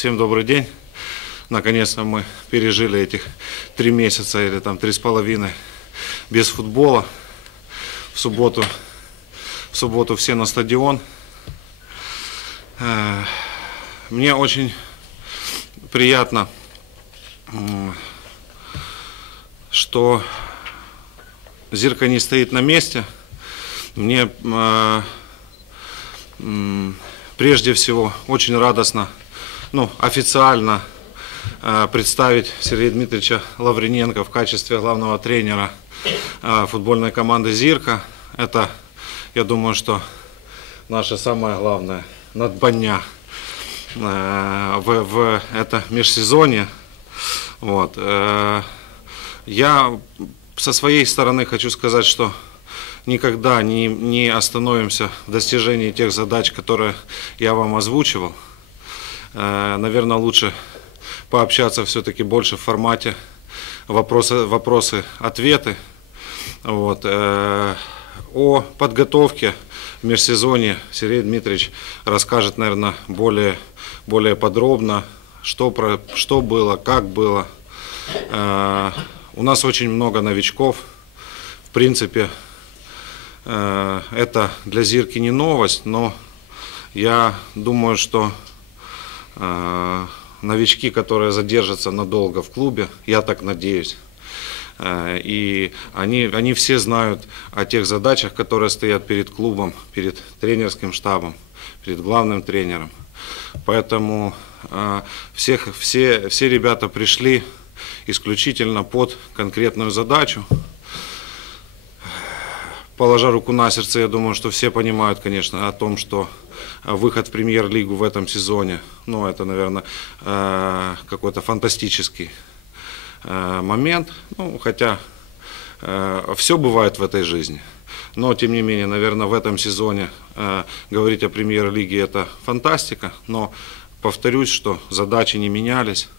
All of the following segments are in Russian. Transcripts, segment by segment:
Всем добрый день. Наконец-то мы пережили этих три месяца или там три с половиной без футбола. В субботу, в субботу все на стадион. Э, Мне очень приятно, что Зирка не стоит на месте. Мне э, прежде всего очень радостно, ну, официально э, представить Сергея Дмитриевича Лаврененко в качестве главного тренера э, футбольной команды «Зирка». Это, я думаю, что наше самое главное надбання э, в, в это межсезонье. Вот. Я со своей стороны хочу сказать, что никогда не, не остановимся в достижении тех задач, которые я вам озвучивал. Э, Наверное, лучше пообщаться все-таки больше в формате вопросы, вопросы. Вот. э, О подготовке в межсезонье Сергей Дмитриевич расскажет, наверное, более, более подробно, что, про, что было, как было. Э, У нас очень много новичков. В принципе, это для Зирки не новость, но я думаю, что новички, которые задержатся надолго в клубе, я так надеюсь, э, и они, они все знают о тех задачах, которые стоят перед клубом, перед тренерским штабом, перед главным тренером. Поэтому э, всех, все, все ребята пришли исключительно под конкретную задачу. Положа руку на сердце, я думаю, что все понимают, конечно, о том, что э, выход в премьер-лигу в этом сезоне, ну, это, наверное, э, какой-то фантастический э, момент. Ну, хотя все бывает в этой жизни. Но, тем не менее, наверное, в этом сезоне говорить о премьер-лиге это фантастика. Но повторюсь, что задачи не менялись.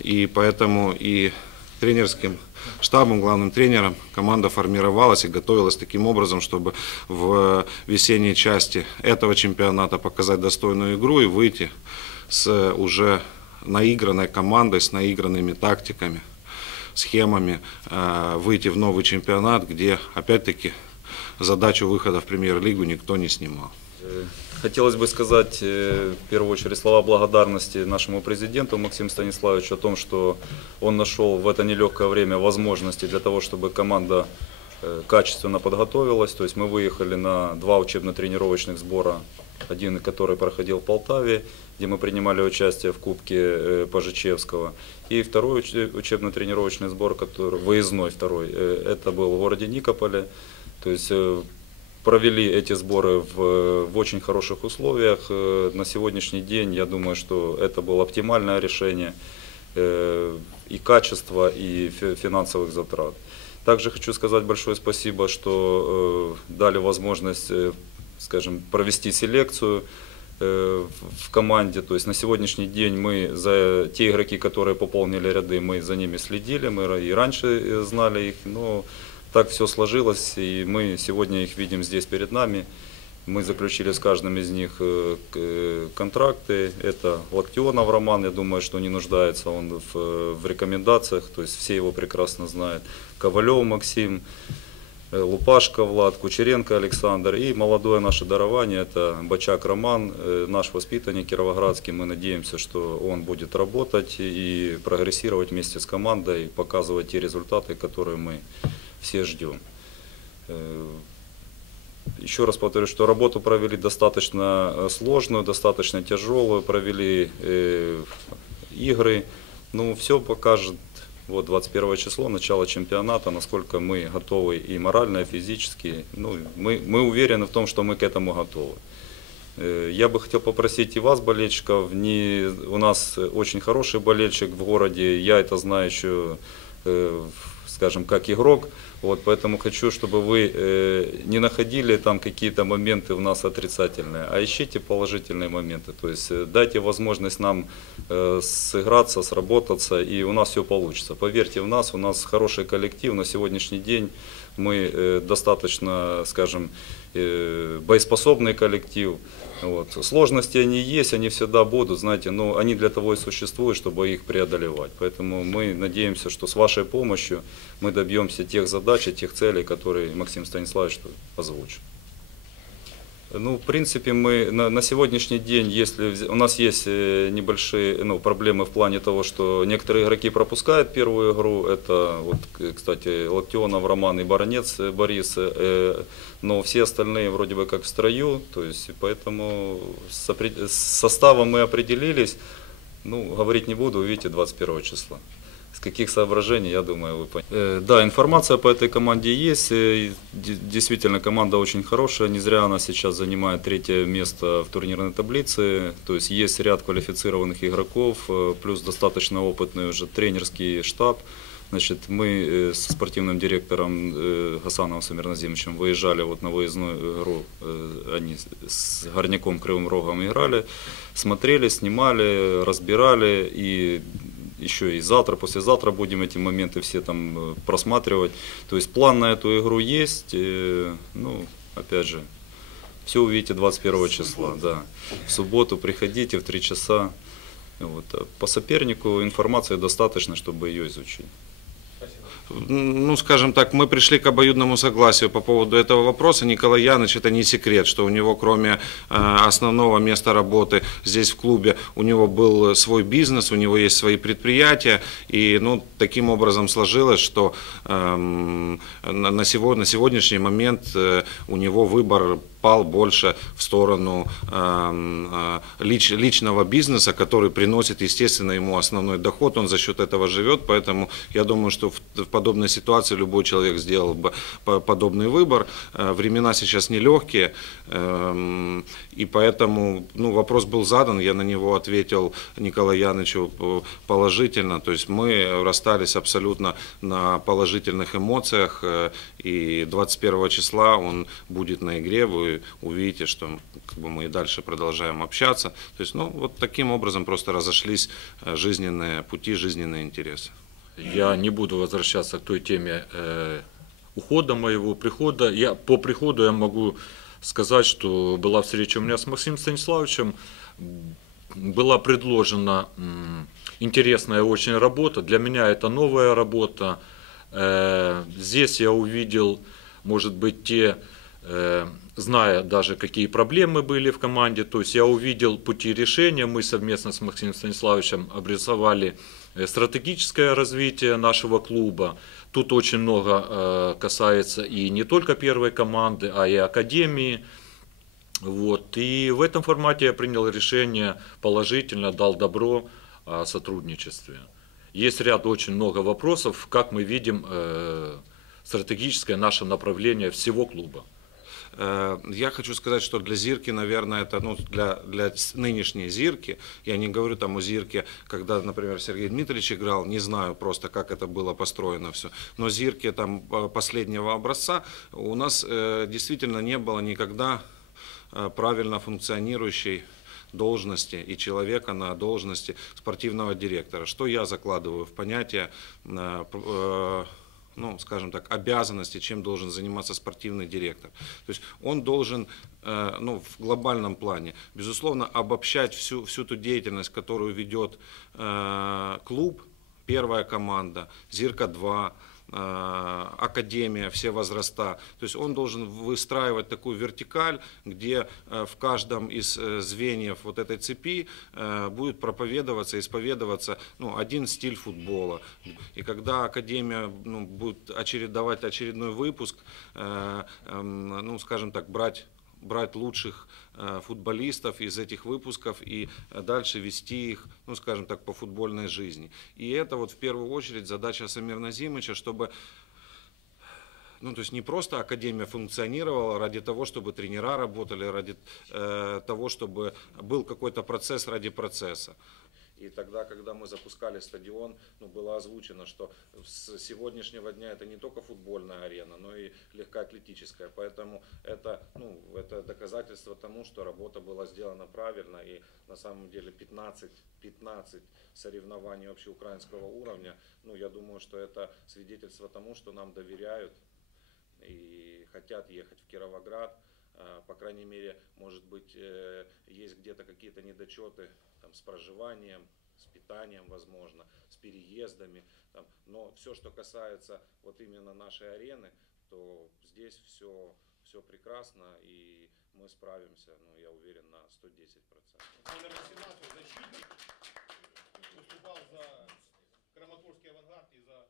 И поэтому и тренерским штабом, главным тренером команда формировалась и готовилась таким образом, чтобы в весенней части этого чемпионата показать достойную игру и выйти с уже наигранной командой, с наигранными тактиками, схемами, э, выйти в новый чемпионат, где опять-таки задачу выхода в премьер-лигу никто не снимал. Хотелось бы сказать э, в первую очередь слова благодарности нашему президенту Максиму Станиславовичу о том, что он нашел в это нелегкое время возможности для того, чтобы команда э, качественно подготовилась. То есть мы выехали на два учебно-тренировочных сбора. Один, который проходил в Полтаве, где мы принимали участие в Кубке э, Пожичевского. И второй уч- учебно-тренировочный сбор, который, выездной второй, это был в городе Никополе. То есть провели эти сборы в, в очень хороших условиях. Э, На сегодняшний день я думаю, что это было оптимальное решение э, и качества, и фи- финансовых затрат. Также хочу сказать большое спасибо, что э, дали возможность, э, скажем, провести селекцию э, в- команде. То есть на сегодняшний день мы за те игроки, которые пополнили ряды, мы за ними следили, мы и раньше э, знали их, но так все сложилось, и мы сегодня их видим здесь перед нами. Мы заключили с каждым из них э, э, контракты. Это Локтионов Роман, я думаю, что не нуждается он в, э, в рекомендациях, то есть все его прекрасно знают. Ковалев Максим, Лупашко Влад, Кучеренко Александр и молодое наше дарование, это Бачак Роман, наш воспитанник кировоградский. Мы надеемся, что он будет работать и прогрессировать вместе с командой, показывать те результаты, которые мы все ждем. Э, Еще раз повторю, что работу провели достаточно э, сложную, достаточно тяжелую, провели э, игры. Ну, все покажет вот 21 число, начало чемпионата, насколько мы готовы и морально, и физически. Ну, мы, мы уверены в том, что мы к этому готовы. Я бы хотел попросить и вас, болельщиков, не, у нас очень хороший болельщик в городе, я это знаю еще, э, скажем, как игрок, вот, поэтому хочу, чтобы вы э, не находили там какие-то моменты у нас отрицательные, а ищите положительные моменты, то есть э, дайте возможность нам э, сыграться, сработаться, и у нас все получится. Поверьте в нас, у нас хороший коллектив, на сегодняшний день мы э, достаточно, скажем, боеспособный коллектив. Вот. Сложности они есть, они всегда будут, знаете, но они для того и существуют, чтобы их преодолевать. Поэтому мы надеемся, что с вашей помощью мы добьемся тех задач и тех целей, которые Максим Станиславович озвучил. Ну, в принципе, мы на, на сегодняшний день, если у нас есть э, небольшие ну, проблемы в плане того, что некоторые игроки пропускают первую игру, это вот, кстати, Локтионов Роман и Баронец э, Борис, э, но все остальные вроде бы как в строю, то есть поэтому с, с составом мы определились, ну, говорить не буду, увидите 21 числа. С каких соображений, я думаю, вы поняли. Да, информация по этой команде есть. Э, де- Действительно, команда очень хорошая. Не зря она сейчас занимает третье место в турнирной таблице. То есть есть ряд квалифицированных игроков, э, плюс достаточно опытный уже тренерский штаб. Значит, мы э, с спортивным директором э, Гасановым Самирназимовичем выезжали вот на выездную игру. Э, Они с Горняком Кривым Рогом играли. Смотрели, снимали, разбирали и еще и завтра, послезавтра будем эти моменты все там э, просматривать. То есть план на эту игру есть. э, Ну, опять же, все увидите 21 числа. Да. В субботу приходите в 3 часа. Вот. По сопернику информации достаточно, чтобы ее изучить. Ну, скажем так, мы пришли к обоюдному согласию по поводу этого вопроса. Николай Яныч, это не секрет, что у него, кроме э, основного места работы здесь в клубе, у него был свой бизнес, у него есть свои предприятия. И, ну, таким образом сложилось, что эм, на, на сего- на сегодняшний момент э, у него выбор пал больше в сторону эм, э, лич- личного бизнеса, который приносит, естественно, ему основной доход, он за счет этого живет, поэтому я думаю, что в, в подобной ситуации любой человек сделал бы по- подобный выбор. Э, Времена сейчас нелегкие, эм, и поэтому ну, вопрос был задан, я на него ответил Николаю Янычу э, положительно, то есть мы расстались абсолютно на положительных эмоциях, и 21 числа он будет на игре, вы увидите, что как бы, мы и дальше продолжаем общаться. То есть, ну, вот таким образом просто разошлись э, жизненные пути, жизненные интересы. Я не буду возвращаться к той теме э, ухода моего, прихода. Я, по приходу я могу сказать, что была встреча у меня с Максимом Станиславовичем. Была предложена интересная очень работа. Для меня это новая работа. Э, здесь я увидел, может быть, те, э, зная даже какие проблемы были в команде, то есть я увидел пути решения. Мы совместно с Максимом Станиславовичем обрисовали э, стратегическое развитие нашего клуба. Тут очень много э, касается и не только первой команды, а и академии. Вот. И в этом формате я принял решение положительно, дал добро о сотрудничестве. Есть ряд очень много вопросов, как мы видим э, стратегическое наше направление всего клуба. Э, Я хочу сказать, что для Зирки, наверное, это ну, для, для нынешней Зирки, я не говорю там о Зирке, когда, например, Сергей Дмитриевич играл, не знаю просто, как это было построено все, но Зирки там э, последнего образца у нас э, действительно не было никогда э, правильно функционирующей должности и человека на должности спортивного директора. Что я закладываю в понятие э, э, ну, скажем так, обязанности, чем должен заниматься спортивный директор. То есть он должен, э, ну, в глобальном плане, безусловно, обобщать всю, всю ту деятельность, которую ведет э, клуб, первая команда, Зирка-2, э, академия, все возраста. То есть он должен выстраивать такую вертикаль, где э, в каждом из э, звеньев вот этой цепи э, будет проповедоваться, исповедоваться ну, один стиль футбола. И когда академия ну, будет очередовать очередной выпуск, э, эм, ну, скажем так, брать брать лучших э, футболистов из этих выпусков и э, дальше вести их, ну скажем так, по футбольной жизни. И это вот в первую очередь задача Самир Назимыча, чтобы ну, то есть не просто академия функционировала ради того, чтобы тренера работали, ради э, того, чтобы был какой-то процесс ради процесса. И тогда, когда мы запускали стадион, ну, было озвучено, что с сегодняшнего дня это не только футбольная арена, но и легкоатлетическая. Поэтому это, ну, это доказательство тому, что работа была сделана правильно. И на самом деле 15, 15 соревнований общеукраинского уровня, ну, я думаю, что это свидетельство тому, что нам доверяют и хотят ехать в Кировоград, по крайней мере, может быть, э, есть где-то какие-то недочеты там, с проживанием, с питанием, возможно, с переездами. Там. Но все, что касается вот именно нашей арены, то здесь все, все прекрасно, и мы справимся, ну, я уверен, на 110%. Номер 18 защитник выступал за Краматорский авангард и за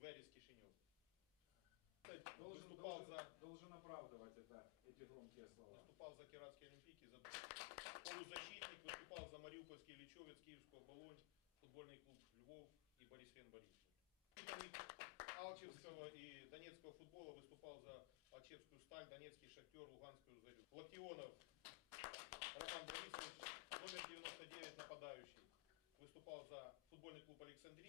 Верес Кишинев. Выступал за, должен оправдывать эти громкие слова. выступал за Киратские Олимпийки, за полузащитник, выступал за Мариупольский Личевец, Киевскую Оболонь, футбольный клуб Львов и Борисфен Борисович. Алчевского и Донецкого футбола выступал за Алчевскую сталь, Донецкий шахтер, Луганскую зарю. Лактионов Роман Борисович, номер 99, нападающий. Выступал за футбольный клуб Александрия.